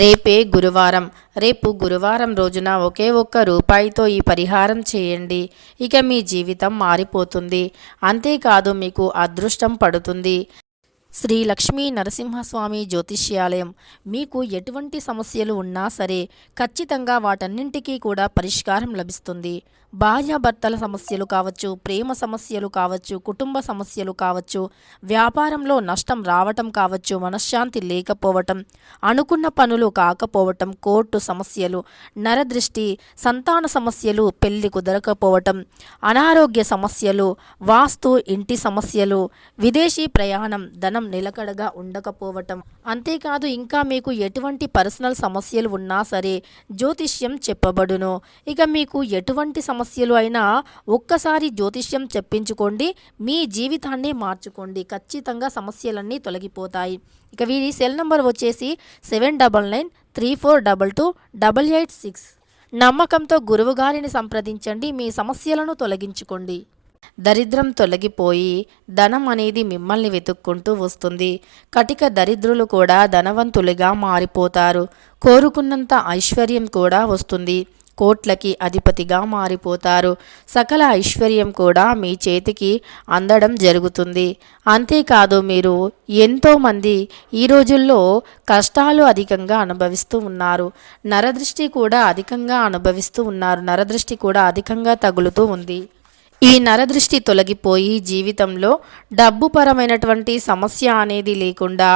రేపే గురువారం. రేపు గురువారం రోజున ఒకే ఒక్క రూపాయితో ఈ పరిహారం చేయండి. ఇక మీ జీవితం మారిపోతుంది. అంతేకాదు మీకు అదృష్టం పడుతుంది. శ్రీ లక్ష్మీ నరసింహస్వామి జ్యోతిష్యాలయం. మీకు ఎటువంటి సమస్యలు ఉన్నా సరే ఖచ్చితంగా వాటన్నింటికీ కూడా పరిష్కారం లభిస్తుంది. భార్యాభర్తల సమస్యలు కావచ్చు ప్రేమ సమస్యలు కావచ్చు కుటుంబ సమస్యలు కావచ్చు వ్యాపారంలో నష్టం రావటం కావచ్చు మనశ్శాంతి లేకపోవటం అనుకున్న పనులు కాకపోవటం కోర్టు సమస్యలు నరదృష్టి సంతాన సమస్యలు పెళ్ళి కుదరకపోవటం అనారోగ్య సమస్యలు వాస్తు ఇంటి సమస్యలు విదేశీ ప్రయాణం ధనం నిలకడగా ఉండకపోవటం. అంతేకాదు ఇంకా మీకు ఎటువంటి పర్సనల్ సమస్యలు ఉన్నా సరే జ్యోతిష్యం చెప్పబడును. ఇక మీకు ఎటువంటి సమస్య సమస్యలు అయినా ఒక్కసారి జ్యోతిష్యం చెప్పించుకోండి మీ జీవితాన్ని మార్చుకోండి. ఖచ్చితంగా సమస్యలన్నీ తొలగిపోతాయి. ఇక వీరి సెల్ నంబర్ వచ్చేసి seven double nine three four double two double eight six. నమ్మకంతో గురువుగారిని సంప్రదించండి మీ సమస్యలను తొలగించుకోండి. దరిద్రం తొలగిపోయి ధనం అనేది మిమ్మల్ని వెతుక్కుంటూ వస్తుంది. కటిక దరిద్రులు కూడా ధనవంతులుగా మారిపోతారు. కోరుకున్నంత ఐశ్వర్యం కూడా వస్తుంది. కోట్లకి అధిపతిగా మారిపోతారు. సకల ఐశ్వర్యం కూడా మీ చేతికి అందడం జరుగుతుంది. అంతేకాదు మీరు ఎంతోమంది ఈ రోజుల్లో కష్టాలు అధికంగా అనుభవిస్తూ ఉన్నారు. నరదృష్టి కూడా అధికంగా అనుభవిస్తూ ఉన్నారు. నరదృష్టి కూడా అధికంగా తగులుతూ ఉంది. ఈ నరదృష్టి తొలగిపోయి జీవితంలో డబ్బు పరమైనటువంటి సమస్య అనేది లేకుండా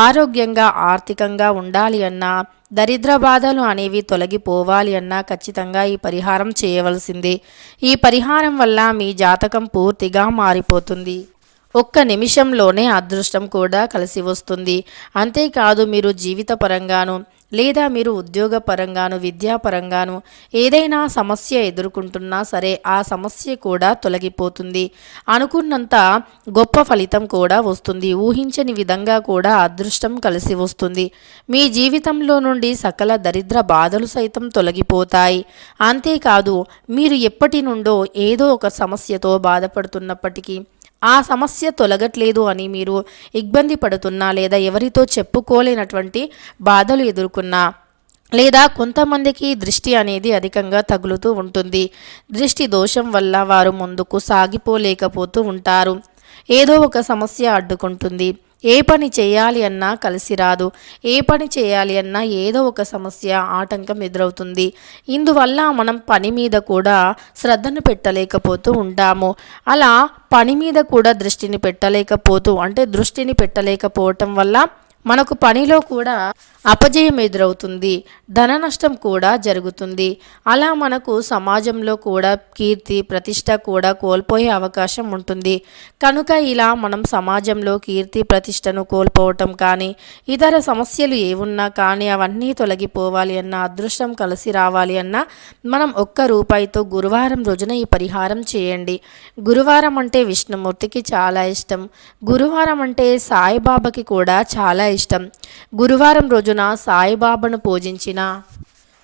ఆరోగ్యంగా ఆర్థికంగా ఉండాలి అన్నా దరిద్ర బాధలు అనేవి తొలగిపోవాలి అన్నా ఖచ్చితంగా ఈ పరిహారం చేయవలసిందే. ఈ పరిహారం వల్ల మీ జాతకం పూర్తిగా మారిపోతుంది. ఒక్క నిమిషంలోనే అదృష్టం కూడా కలిసి వస్తుంది. అంతేకాదు మీరు జీవితపరంగాను లేదా మీరు ఉద్యోగపరంగాను విద్యాపరంగాను ఏదైనా సమస్య ఎదుర్కొంటున్నా సరే ఆ సమస్య కూడా తొలగిపోతుంది. అనుకున్నంత గొప్ప ఫలితం కూడా వస్తుంది. ఊహించని విధంగా కూడా అదృష్టం కలిసి వస్తుంది. మీ జీవితంలో నుండి సకల దరిద్ర బాధలు సైతం తొలగిపోతాయి. అంతేకాదు మీరు ఎప్పటి నుండో ఏదో ఒక సమస్యతో బాధపడుతున్నప్పటికీ ఆ సమస్య తొలగట్లేదు అని మీరు ఇబ్బంది పడుతున్నా లేదా ఎవరితో చెప్పుకోలేనటువంటి బాధలు ఎదుర్కొన్నా లేదా కొంతమందికి దృష్టి అనేది అధికంగా తగులుతూ ఉంటుంది. దృష్టి దోషం వల్ల వారు ముందుకు సాగిపోలేకపోతూ ఉంటారు. ఏదో ఒక సమస్య అడ్డుకుంటుంది. ఏ పని చేయాలి అన్నా కలిసి రాదు. ఏ పని చేయాలి అన్నా ఏదో ఒక సమస్య ఆటంకం ఎదురవుతుంది. ఇందువల్ల మనం పని మీద కూడా శ్రద్ధను పెట్టలేకపోతూ ఉంటాము. అలా పని మీద కూడా దృష్టిని పెట్టలేకపోతూ అంటే దృష్టిని పెట్టలేకపోవటం వల్ల మనకు పనిలో కూడా అపజయం ఎదురవుతుంది. ధన నష్టం కూడా జరుగుతుంది. అలా మనకు సమాజంలో కూడా కీర్తి ప్రతిష్ట కూడా కోల్పోయే అవకాశం ఉంటుంది. కనుక ఇలా మనం సమాజంలో కీర్తి ప్రతిష్టను కోల్పోవటం కానీ ఇతర సమస్యలు ఏమున్నా కానీ అవన్నీ తొలగిపోవాలి అన్న అదృష్టం కలిసి రావాలి అన్న మనం ఒక్క రూపాయితో గురువారం రోజున ఈ పరిహారం చేయండి. గురువారం అంటే విష్ణుమూర్తికి చాలా ఇష్టం. గురువారం అంటే సాయిబాబాకి కూడా చాలా ఇష్టం. గురువారం రోజున సాయిబాబాను పూజించిన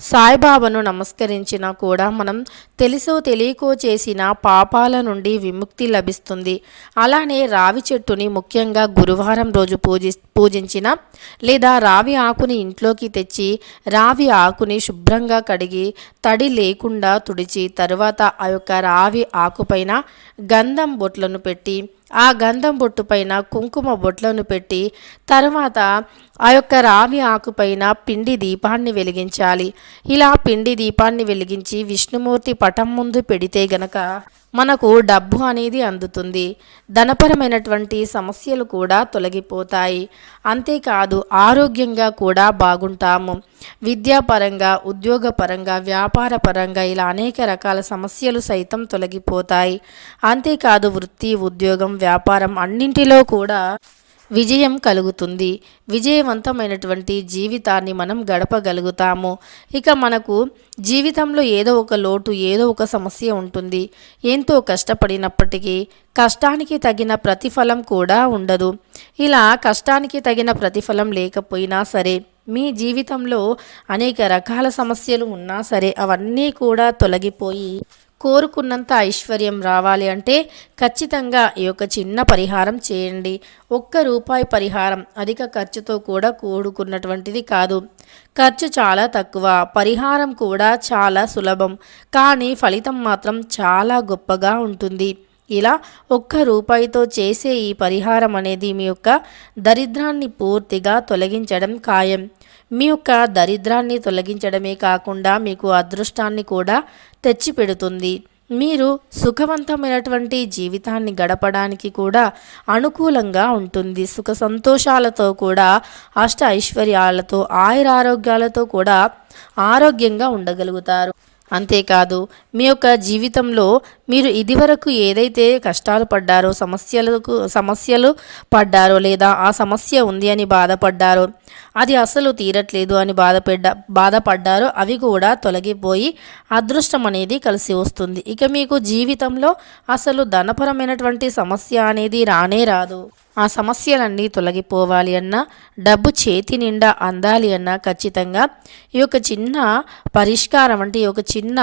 సాయిబాబాను నమస్కరించినా కూడా మనం తెలుసో తెలియకో చేసిన పాపాల నుండి విముక్తి లభిస్తుంది. అలానే రావి చెట్టుని ముఖ్యంగా గురువారం రోజు పూజి పూజించిన లేదా రావి ఆకుని ఇంట్లోకి తెచ్చి రావి ఆకుని శుభ్రంగా కడిగి తడి లేకుండా తుడిచి తరువాత ఆ యొక్క రావి ఆకుపైన గంధం బొట్లను పెట్టి ఆ గంధం బొట్టు పైన కుంకుమ బొట్లను పెట్టి తర్వాత ఆ యొక్క రావి ఆకుపైన పిండి దీపాన్ని వెలిగించాలి. ఇలా పిండి దీపాన్ని వెలిగించి విష్ణుమూర్తి పటం ముందు పెడితే గనక మనకు డబ్బు అనేది అందుతుంది. ధనపరమైనటువంటి సమస్యలు కూడా తొలగిపోతాయి. అంతేకాదు ఆరోగ్యంగా కూడా బాగుంటాము. విద్యాపరంగా ఉద్యోగపరంగా వ్యాపార పరంగా ఇలా అనేక రకాల సమస్యలు సైతం తొలగిపోతాయి. అంతేకాదు వృత్తి ఉద్యోగం వ్యాపారం అన్నింటిలో కూడా విజయం కలుగుతుంది. విజయవంతమైనటువంటి జీవితాన్ని మనం గడపగలుగుతాము. ఇక మనకు జీవితంలో ఏదో ఒక లోటు ఏదో ఒక సమస్య ఉంటుంది. ఎంతో కష్టపడినప్పటికీ కష్టానికి తగిన ప్రతిఫలం కూడా ఉండదు. ఇలా కష్టానికి తగిన ప్రతిఫలం లేకపోయినా సరే మీ జీవితంలో అనేక రకాల సమస్యలు ఉన్నా సరే అవన్నీ కూడా తొలగిపోయి కోరుకున్నంత ఐశ్వర్యం రావాలి అంటే ఖచ్చితంగా ఈ యొక్క చిన్న పరిహారం చేయండి. ఒక్క రూపాయి పరిహారం అధిక ఖర్చుతో కూడా కూడుకున్నటువంటిది కాదు. ఖర్చు చాలా తక్కువ పరిహారం కూడా చాలా సులభం. కానీ ఫలితం మాత్రం చాలా గొప్పగా ఉంటుంది. ఇలా ఒక్క రూపాయితో చేసే ఈ పరిహారం అనేది మీ యొక్క దరిద్రాన్ని పూర్తిగా తొలగించడం ఖాయం. మీ యొక్క దరిద్రాన్ని తొలగించడమే కాకుండా మీకు అదృష్టాన్ని కూడా తెచ్చిపెడుతుంది. మీరు సుఖవంతమైనటువంటి జీవితాన్ని గడపడానికి కూడా అనుకూలంగా ఉంటుంది. సుఖ సంతోషాలతో కూడా అష్ట ఐశ్వర్యాలతో ఆయురారోగ్యాలతో కూడా ఆరోగ్యంగా ఉండగలుగుతారు. అంతేకాదు మీ యొక్క జీవితంలో మీరు ఇదివరకు ఏదైతే కష్టాలు పడ్డారో సమస్యలకు సమస్యలు పడ్డారో లేదా ఆ సమస్య ఉంది అని బాధపడ్డారో అది అసలు తీరట్లేదు అని బాధపడ్డ బాధపడ్డారో అవి కూడా తొలగిపోయి అదృష్టం అనేది కలిసి వస్తుంది. ఇక మీకు జీవితంలో అసలు ధనపరమైనటువంటి సమస్య అనేది రానే రాదు. ఆ సమస్యలన్నీ తొలగిపోవాలి అన్నా డబ్బు చేతి నిండా అందాలి అన్నా ఖచ్చితంగా. ఈ యొక్క చిన్న పరిష్కారం అంటే ఈ యొక్క చిన్న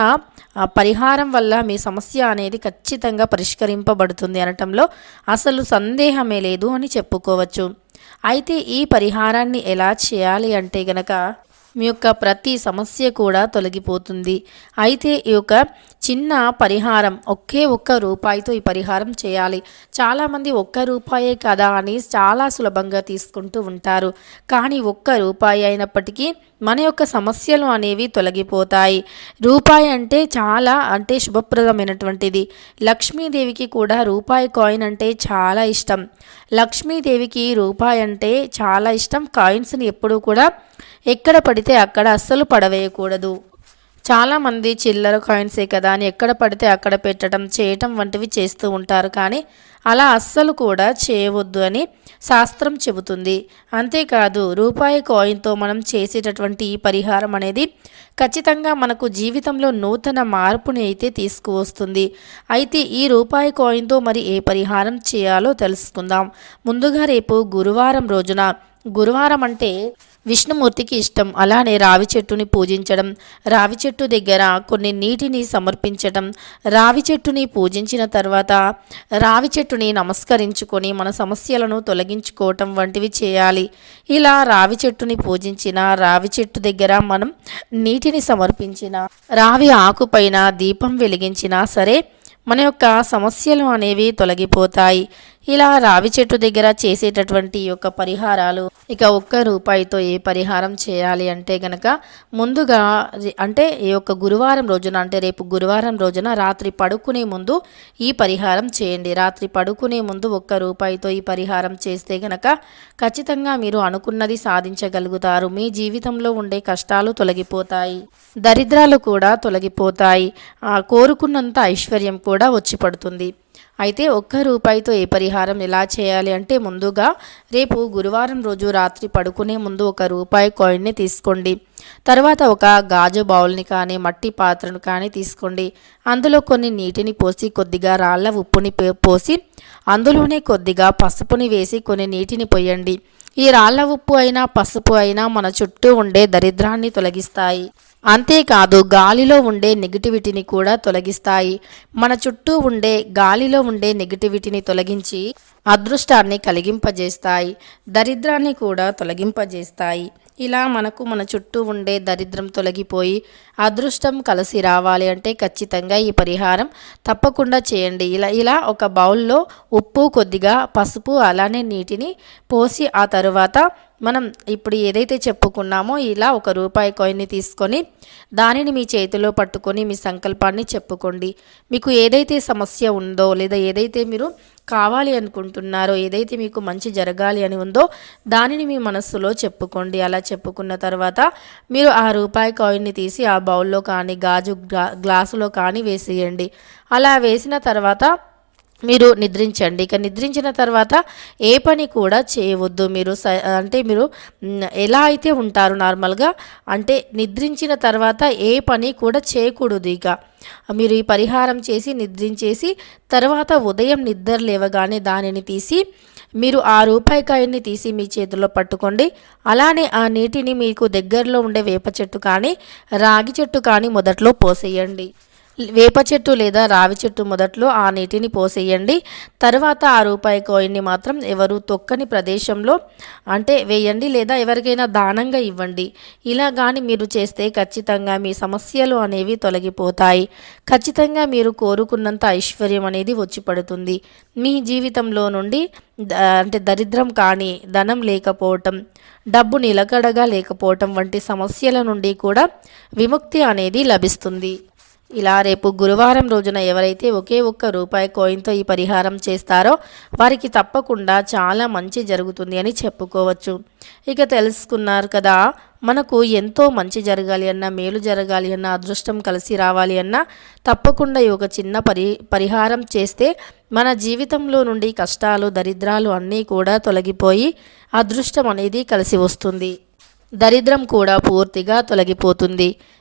పరిహారం వల్ల మీ సమస్య అనేది ఖచ్చితంగా పరిష్కరింపబడుతుంది అనటంలో అసలు సందేహమే లేదు అని చెప్పుకోవచ్చు. అయితే ఈ పరిహారాన్ని ఎలా చేయాలి అంటే గనక మీ యొక్క ప్రతి సమస్య కూడా తొలగిపోతుంది. అయితే ఈ యొక్క చిన్న పరిహారం ఒకే ఒక్క రూపాయితో ఈ పరిహారం చేయాలి. చాలామంది ఒక్క రూపాయే కదా అని చాలా సులభంగా తీసుకుంటూ ఉంటారు. కానీ ఒక్క రూపాయి అయినప్పటికీ మన యొక్క సమస్యలు అనేవి తొలగిపోతాయి. రూపాయి అంటే చాలా అంటే శుభప్రదమైనటువంటిది. లక్ష్మీదేవికి కూడా రూపాయి కాయిన్ అంటే చాలా ఇష్టం. లక్ష్మీదేవికి రూపాయి అంటే చాలా ఇష్టం. కాయిన్స్ని ఎప్పుడూ కూడా ఎక్కడ పడితే అక్కడ అస్సలు పడవేయకూడదు. చాలామంది చిల్లర కాయిన్సే కదా అని ఎక్కడ పడితే అక్కడ పెట్టడం చేయటం వంటివి చేస్తూ ఉంటారు. కానీ అలా అస్సలు కూడా చేయవద్దు అని శాస్త్రం చెబుతుంది. అంతేకాదు రూపాయి కాయిన్తో మనం చేసేటటువంటి ఈ పరిహారం అనేది ఖచ్చితంగా మనకు జీవితంలో నూతన మార్పుని అయితే తీసుకువస్తుంది. అయితే ఈ రూపాయి కాయిన్తో మరి ఏ పరిహారం చేయాలో తెలుసుకుందాం. ముందుగా రేపు గురువారం రోజున గురువారం అంటే విష్ణుమూర్తికి ఇష్టం. అలానే రావి చెట్టుని పూజించడం రావి చెట్టు దగ్గర కొన్ని నీటిని సమర్పించడం రావి చెట్టుని పూజించిన తర్వాత రావి చెట్టుని నమస్కరించుకొని మన సమస్యలను తొలగించుకోవటం వంటివి చేయాలి. ఇలా రావి చెట్టుని పూజించిన రావి చెట్టు దగ్గర మనం నీటిని సమర్పించిన రావి ఆకుపైన దీపం వెలిగించినా సరే మన యొక్క సమస్యలు అనేవి తొలగిపోతాయి. ఇలా రావి చెట్టు దగ్గర చేసేటటువంటి యొక్క పరిహారాలు ఇక ఒక్క రూపాయితో ఏ పరిహారం చేయాలి అంటే గనక ముందుగా అంటే ఈ యొక్క గురువారం రోజున అంటే రేపు గురువారం రోజున రాత్రి పడుకునే ముందు ఈ పరిహారం చేయండి. రాత్రి పడుకునే ముందు ఒక్క రూపాయితో ఈ పరిహారం చేస్తే గనక ఖచ్చితంగా మీరు అనుకున్నది సాధించగలుగుతారు. మీ జీవితంలో ఉండే కష్టాలు తొలగిపోతాయి. దరిద్రాలు కూడా తొలగిపోతాయి. కోరుకున్నంత ఐశ్వర్యం కూడా వచ్చి పడుతుంది. అయితే ఒక్క రూపాయితో ఏ పరిహారం ఎలా చేయాలి అంటే ముందుగా రేపు గురువారం రోజు రాత్రి పడుకునే ముందు ఒక రూపాయి కాయిన్ని తీసుకోండి. తర్వాత ఒక గాజు బౌల్ని కానీ మట్టి పాత్రను కానీ తీసుకోండి. అందులో కొన్ని నీటిని పోసి కొద్దిగా రాళ్ళ ఉప్పుని పోసి అందులోనే కొద్దిగా పసుపుని వేసి కొన్ని నీటిని పోయండి. ఈ రాళ్ళ ఉప్పు అయినా పసుపు అయినా మన చుట్టూ ఉండే దరిద్రాన్ని తొలగిస్తాయి. అంతేకాదు గాలిలో ఉండే నెగిటివిటీని కూడా తొలగిస్తాయి. మన చుట్టూ ఉండే గాలిలో ఉండే నెగిటివిటీని తొలగించి అదృష్టాన్ని కలిగింపజేస్తాయి. దరిద్రాన్ని కూడా తొలగింపజేస్తాయి. ఇలా మనకు మన చుట్టూ ఉండే దరిద్రం తొలగిపోయి అదృష్టం కలిసి రావాలి అంటే ఖచ్చితంగా ఈ పరిహారం తప్పకుండా చేయండి. ఇలా ఇలా ఒక బౌల్లో ఉప్పు కొద్దిగా పసుపు అలానే నీటిని పోసి ఆ తరువాత మనం ఇప్పుడు ఏదైతే చెప్పుకున్నామో ఇలా ఒక రూపాయి కాయిన్ని తీసుకొని దానిని మీ చేతిలో పట్టుకొని మీ సంకల్పాన్ని చెప్పుకోండి. మీకు ఏదైతే సమస్య ఉందో లేదా ఏదైతే మీరు కావాలి అనుకుంటున్నారో ఏదైతే మీకు మంచి జరగాలి అని ఉందో దానిని మీ మనస్సులో చెప్పుకోండి. అలా చెప్పుకున్న తర్వాత మీరు ఆ రూపాయి కాయిన్ని తీసి ఆ బౌల్లో కానీ గాజు గ్లాసులో కానీ వేసేయండి. అలా వేసిన తర్వాత మీరు నిద్రించండి. ఇక నిద్రించిన తర్వాత ఏ పని కూడా చేయవద్దు. మీరు అంటే మీరు ఎలా అయితే ఉంటారు నార్మల్గా అంటే నిద్రించిన తర్వాత ఏ పని కూడా చేయకూడదు ఇక. మీరు ఈ పరిహారం చేసి నిద్రించేసి తర్వాత ఉదయం నిద్ర లేవగానే దానిని తీసి మీరు ఆ రూపాయి కాయన్ని తీసి మీ చేతిలో పట్టుకోండి. అలానే ఆ నీటిని మీకు దగ్గరలో ఉండే వేప చెట్టు కానీ రాగి చెట్టు కానీ మొదట్లో పోసేయండి. వేప చెట్టు లేదా రావి చెట్టు మొదట్లో ఆ నీటిని పోసేయండి. తర్వాత ఆ రూపాయి కాయిన్ని మాత్రం ఎవరు తొక్కని ప్రదేశంలో అంటే వేయండి లేదా ఎవరికైనా దానంగా ఇవ్వండి. ఇలా కానీ మీరు చేస్తే ఖచ్చితంగా మీ సమస్యలు అనేవి తొలగిపోతాయి. ఖచ్చితంగా మీరు కోరుకున్నంత ఐశ్వర్యం అనేది వచ్చి పడుతుంది. మీ జీవితంలో నుండి అంటే దరిద్రం కానీ ధనం లేకపోవటం డబ్బు నిలకడగా లేకపోవటం వంటి సమస్యల నుండి కూడా విముక్తి అనేది లభిస్తుంది. ఇలా రేపు గురువారం రోజున ఎవరైతే ఒకే ఒక్క రూపాయి కోయిన్తో ఈ పరిహారం చేస్తారో వారికి తప్పకుండా చాలా మంచి జరుగుతుంది అని చెప్పుకోవచ్చు. ఇక తెలుసుకున్నారు కదా మనకు ఎంతో మంచి జరగాలి అన్నా మేలు జరగాలి అన్నా అదృష్టం కలిసి రావాలి అన్నా తప్పకుండా ఈ ఒక చిన్న పరి పరిహారం చేస్తే మన జీవితంలో నుండి కష్టాలు దరిద్రాలు అన్నీ కూడా తొలగిపోయి అదృష్టం అనేది కలిసి వస్తుంది. దరిద్రం కూడా పూర్తిగా తొలగిపోతుంది.